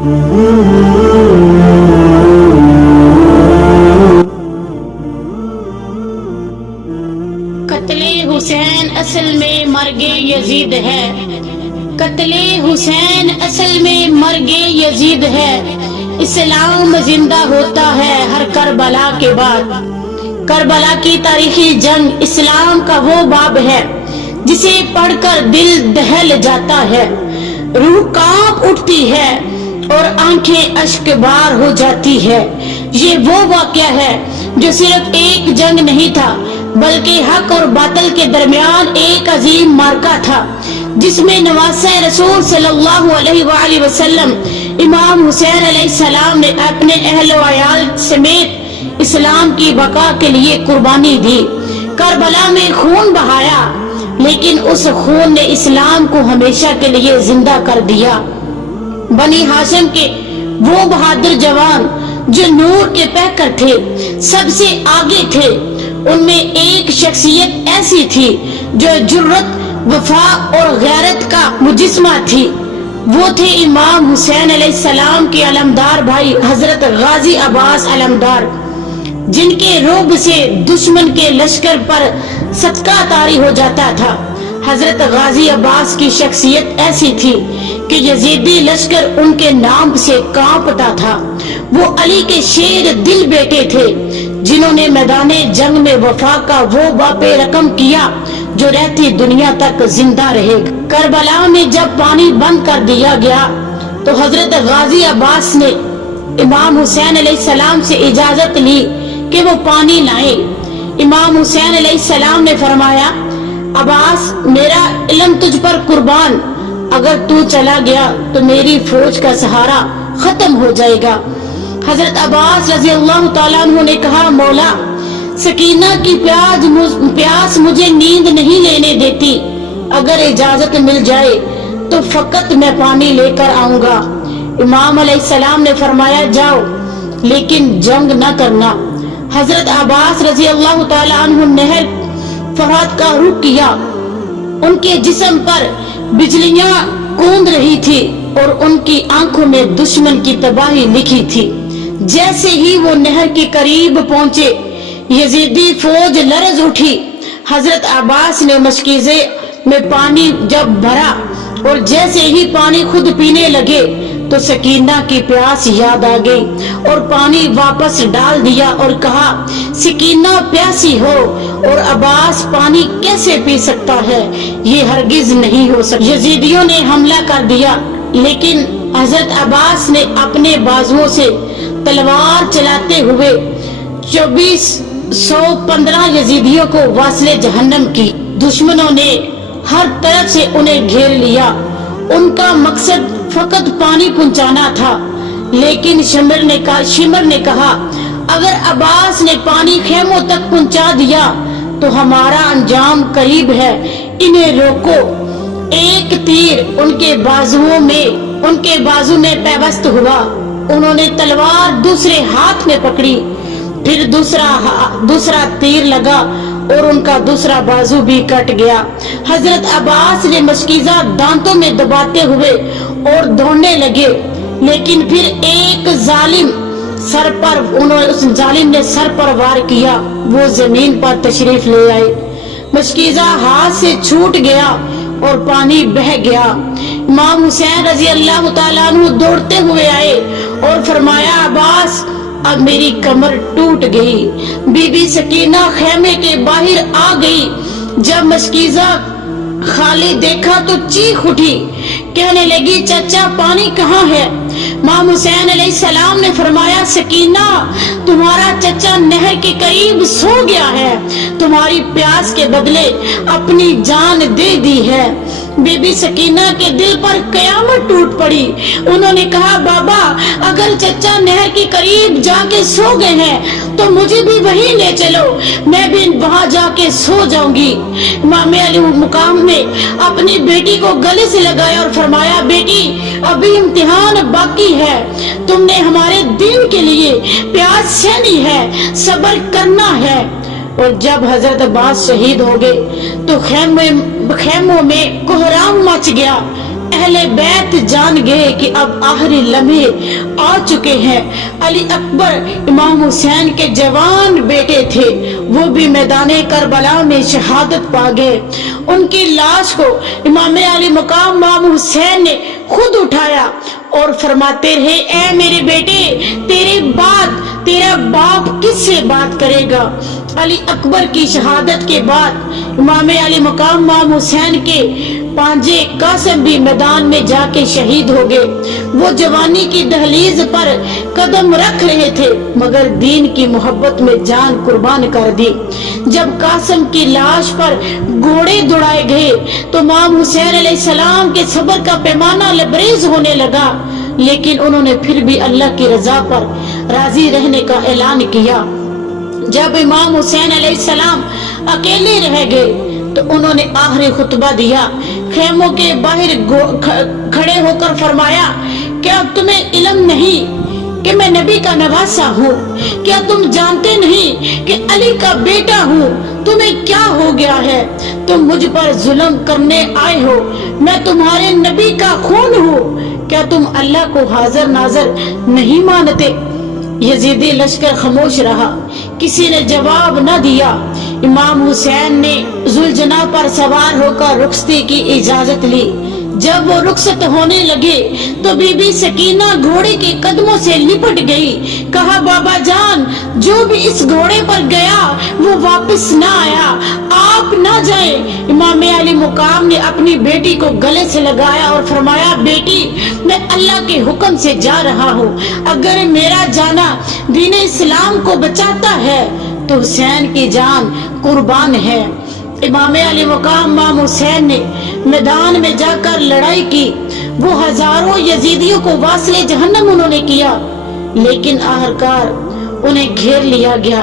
قتل حسین اصل میں مرگ یزید ہے، قتل حسین اصل میں مرگ یزید ہے، اسلام زندہ ہوتا ہے ہر کربلا کے بعد۔ کربلا کی تاریخی جنگ اسلام کا وہ باب ہے جسے پڑھ کر دل دہل جاتا ہے، روح کانپ اٹھتی ہے اور آنکھیں اشک بار ہو جاتی ہے۔ یہ وہ واقعہ ہے جو صرف ایک جنگ نہیں تھا بلکہ حق اور باطل کے درمیان ایک عظیم معرکہ تھا، جس میں نواسہ رسول صلی اللہ علیہ وآلہ وسلم امام حسین علیہ السلام نے اپنے اہل و عیال سمیت اسلام کی بقا کے لیے قربانی دی۔ کربلا میں خون بہایا، لیکن اس خون نے اسلام کو ہمیشہ کے لیے زندہ کر دیا۔ بنی ہاشم کے وہ بہادر جوان جو نور کے پیکر تھے، سب سے آگے تھے، ان میں ایک شخصیت ایسی تھی جو جرت، وفا اور غیرت کا مجسمہ تھی۔ وہ تھے امام حسین علیہ السلام کے علمدار بھائی حضرت غازی عباس علمدار، جن کے رعب سے دشمن کے لشکر پر صدقہ طاری ہو جاتا تھا۔ حضرت غازی عباس کی شخصیت ایسی تھی کہ یزیدی لشکر ان کے نام سے کانپتا تھا۔ وہ علی کے شیر دل بیٹے تھے، جنہوں نے میدان جنگ میں وفا کا وہ باپ رقم کیا جو رہتی دنیا تک زندہ رہے گا۔ کربلا میں جب پانی بند کر دیا گیا تو حضرت غازی عباس نے امام حسین علیہ السلام سے اجازت لی کہ وہ پانی لائیں۔ امام حسین علیہ السلام نے فرمایا، عباس، میرا علم تجھ پر قربان، اگر تو چلا گیا تو میری فوج کا سہارا ختم ہو جائے گا۔ حضرت عباس رضی اللہ تعالیٰ عنہ نے کہا، مولا، سکینہ کی پیاس مجھے نیند نہیں لینے دیتی، اگر اجازت مل جائے تو فقط میں پانی لے کر آؤں گا۔ امام علیہ السلام نے فرمایا، جاؤ، لیکن جنگ نہ کرنا۔ حضرت عباس رضی اللہ تعالیٰ عنہ نہر فرات کا رخ کیا۔ ان کے جسم پر بجلیاں کوند رہی تھی اور ان کی آنکھوں میں دشمن کی تباہی لکھی تھی۔ جیسے ہی وہ نہر کے قریب پہنچے، یزیدی فوج لرز اٹھی۔ حضرت عباس نے مشکیزے میں پانی جب بھرا اور جیسے ہی پانی خود پینے لگے تو سکینہ کی پیاس یاد آ گئی اور پانی واپس ڈال دیا اور کہا، سکینہ پیاسی ہو اور عباس پانی کیسے پی سکتا ہے؟ یہ ہرگز نہیں ہو سکتا۔ یزیدیوں نے حملہ کر دیا، لیکن حضرت عباس نے اپنے بازوؤں سے تلوار چلاتے ہوئے 2415 یزیدیوں کو واصل جہنم کی۔ دشمنوں نے ہر طرف سے انہیں گھیر لیا۔ ان کا مقصد فقط پانی پہنچانا تھا، لیکن شمر نے کہا، اگر عباس نے پانی خیموں تک پہنچا دیا تو ہمارا انجام قریب ہے، انہیں روکو۔ ایک تیر ان کے بازو میں پیوست ہوا۔ انہوں نے تلوار دوسرے ہاتھ میں پکڑی، پھر دوسرا تیر لگا اور ان کا دوسرا بازو بھی کٹ گیا۔ حضرت عباس نے مشکیزہ دانتوں میں دباتے ہوئے اور دوڑنے لگے، لیکن پھر ایک اس ظالم نے سر پر وار کیا۔ وہ زمین پر تشریف لے آئے، مشکیزہ ہاتھ سے چھوٹ گیا اور پانی بہہ گیا۔ امام حسین رضی اللہ تعالیٰ عنہ دوڑتے ہوئے آئے اور فرمایا، عباس، اب میری کمر ٹوٹ گئی۔ بی بی سکینہ خیمے کے باہر آ گئی۔ جب مشکیزہ خالی دیکھا تو چیخ اٹھی، کہنے لگی، چچا، پانی کہاں ہے؟ امام حسین علیہ السلام نے فرمایا، سکینہ، تمہارا چچا نہر کے قریب سو گیا ہے، تمہاری پیاس کے بدلے اپنی جان دے دی ہے۔ بی بی سکینہ کے دل پر قیامت ٹوٹ پڑی۔ انہوں نے کہا، بابا، اگر چچا نہر کے قریب جا کے سو گئے ہیں تو مجھے بھی وہیں لے چلو، میں بھی وہاں جا کے سو جاؤں گی۔ امام علی مقام نے اپنی بیٹی کو گلے سے لگایا اور فرمایا، بیٹی، ابھی امتحان باقی ہے، تم نے ہمارے دین کے لیے پیاس سہنی ہے، صبر کرنا ہے۔ اور جب حضرت عباس شہید ہو گئے تو خیموں میں کوہرام مچ گیا۔ اہل بیت جان گئے کہ اب آخری لمحے آ چکے ہیں۔ علی اکبر امام حسین کے جوان بیٹے تھے، وہ بھی میدان کربلا میں شہادت پا گئے۔ ان کی لاش کو امام علی مقام امام حسین نے خود اٹھایا اور فرماتے رہے، اے میرے بیٹے، تیرے بعد تیرا باپ کس سے بات کرے گا؟ علی اکبر کی شہادت کے بعد امام علی مقام امام حسین کے پانجے قاسم بھی میدان میں جا کے شہید ہو گئے۔ وہ جوانی کی دہلیز پر قدم رکھ رہے تھے مگر دین کی محبت میں جان قربان کر دی۔ جب قاسم کی لاش پر گھوڑے دوڑائے گئے تو امام حسین علیہ السلام کے صبر کا پیمانہ لبریز ہونے لگا، لیکن انہوں نے پھر بھی اللہ کی رضا پر راضی رہنے کا اعلان کیا۔ جب امام حسین علیہ السلام اکیلے رہ گئے تو انہوں نے آخری خطبہ دیا۔ خیموں کے باہر کھڑے ہو کر فرمایا، کیا تمہیں علم نہیں کہ میں نبی کا نواسا ہوں؟ کیا تم جانتے نہیں کہ علی کا بیٹا ہوں؟ تمہیں کیا ہو گیا ہے؟ تم مجھ پر ظلم کرنے آئے ہو، میں تمہارے نبی کا خون ہوں، کیا تم اللہ کو حاضر ناظر نہیں مانتے؟ یزیدی لشکر خاموش رہا، کسی نے جواب نہ دیا۔ امام حسین نے ذوالجناح پر سوار ہو کر رخصتی کی اجازت لی۔ جب وہ رخصت ہونے لگے تو بی بی سکینہ گھوڑے کے قدموں سے لپٹ گئی، کہا، بابا جان، جو بھی اس گھوڑے پر گیا وہ واپس نہ آیا، آپ نہ جائیں۔ امام علی مقام نے اپنی بیٹی کو گلے سے لگایا اور فرمایا، بیٹی، میں اللہ کے حکم سے جا رہا ہوں، اگر میرا جانا دین اسلام کو بچاتا ہے تو حسین کی جان قربان ہے۔ امام علی مقام امام حسین نے میدان میں جا کر لڑائی کی، وہ ہزاروں یزیدیوں کو واصل جہنم انہوں نے کیا، لیکن آخرکار انہیں گھیر لیا گیا۔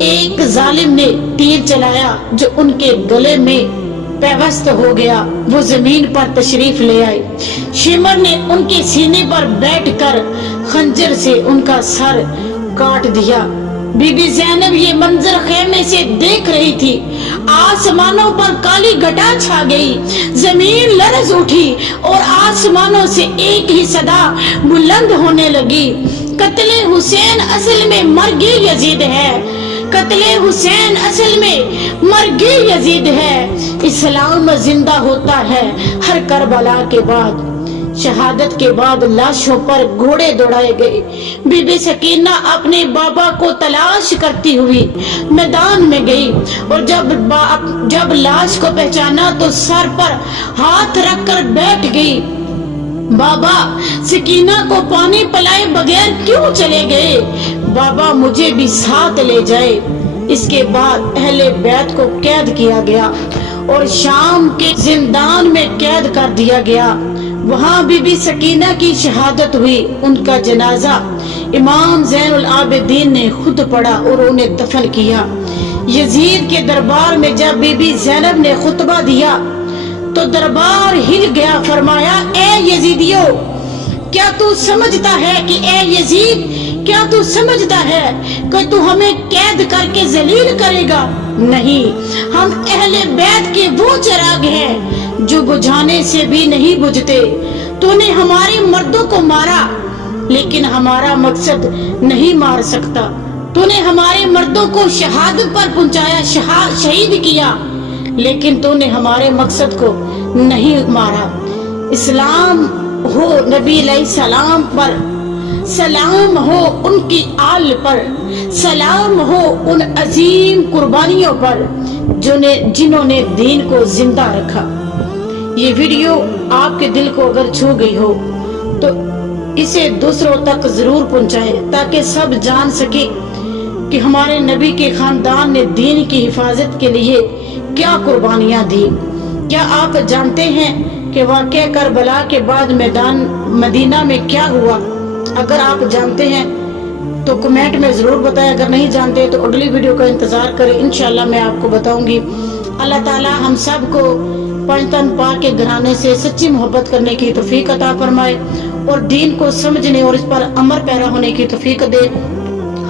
ایک ظالم نے تیر چلایا جو ان کے گلے میں پیوست ہو گیا، وہ زمین پر تشریف لے آئے۔ شمر نے ان کے سینے پر بیٹھ کر خنجر سے ان کا سر کاٹ دیا۔ بی بی زینب یہ منظر خیمے سے دیکھ رہی تھی۔ آسمانوں پر کالی گھٹا چھا گئی، زمین لرز اٹھی اور آسمانوں سے ایک ہی صدا بلند ہونے لگی، قتل حسین اصل میں مرگ یزید ہے، قتل حسین اصل میں مرگ یزید ہے۔ اسلام زندہ ہوتا ہے ہر کربلا کے بعد۔ شہادت کے بعد لاشوں پر گھوڑے دوڑائے گئے۔ بی بی سکینہ اپنے بابا کو تلاش کرتی ہوئی میدان میں گئی اور جب لاش کو پہچانا تو سر پر ہاتھ رکھ کر بیٹھ گئی۔ بابا، سکینہ کو پانی پلائے بغیر کیوں چلے گئے؟ بابا، مجھے بھی ساتھ لے جائے۔ اس کے بعد اہل بیت کو قید کیا گیا اور شام کے زندان میں قید کر دیا گیا۔ وہاں بی بی سکینہ کی شہادت ہوئی۔ ان کا جنازہ امام زین العابدین نے خود پڑھا اور انہیں دفن کیا۔ یزید کے دربار میں جب بی بی زینب نے خطبہ دیا تو دربار ہل گیا۔ فرمایا، اے یزیدیو، کیا تو سمجھتا ہے کہ اے یزید، کیا تو سمجھتا ہے کہ تو ہمیں قید کر کے ذلیل کرے گا؟ نہیں، ہم اہل بیت کے وہ چراغ ہیں جو بجھانے سے بھی نہیں بجھتے۔ تو نے ہمارے مردوں کو مارا لیکن ہمارا مقصد نہیں مار سکتا۔ تو نے ہمارے مردوں کو شہادت پر پہنچایا، شہید کیا، لیکن تو نے ہمارے مقصد کو نہیں مارا۔ اسلام ہو نبی علیہ السلام پر، سلام ہو ان کی آل پر، سلام ہو ان عظیم قربانیوں پر جنہوں نے دین کو زندہ رکھا۔ یہ ویڈیو آپ کے دل کو اگر چھو گئی ہو تو اسے دوسروں تک ضرور پہنچائیں تاکہ سب جان سکے کہ ہمارے نبی کے خاندان نے دین کی حفاظت کے لیے کیا قربانیاں دی۔ کیا آپ جانتے ہیں کہ واقعہ کربلا کے بعد میدان مدینہ میں کیا ہوا؟ اگر آپ جانتے ہیں تو کمنٹ میں ضرور بتائیں، اگر نہیں جانتے تو اگلی ویڈیو کا انتظار کریں، انشاءاللہ میں آپ کو بتاؤں گی۔ اللہ تعالی ہم سب کو پنجتن پاک کے گھرانے سے سچی محبت کرنے کی توفیق عطا فرمائے اور دین کو سمجھنے اور اس پر عمل پیرا ہونے کی توفیق دے۔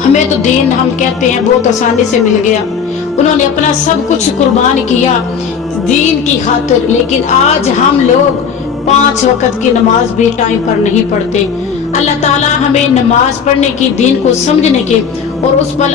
ہمیں تو دین ہم کہتے ہیں بہت آسانی سے مل گیا، انہوں نے اپنا سب کچھ قربان کیا دین کی خاطر، لیکن آج ہم لوگ 5 وقت کی نماز بھی ٹائم پر نہیں پڑھتے۔ اللہ تعالی ہمیں نماز پڑھنے کی دین کو سمجھنے کے اور اس پر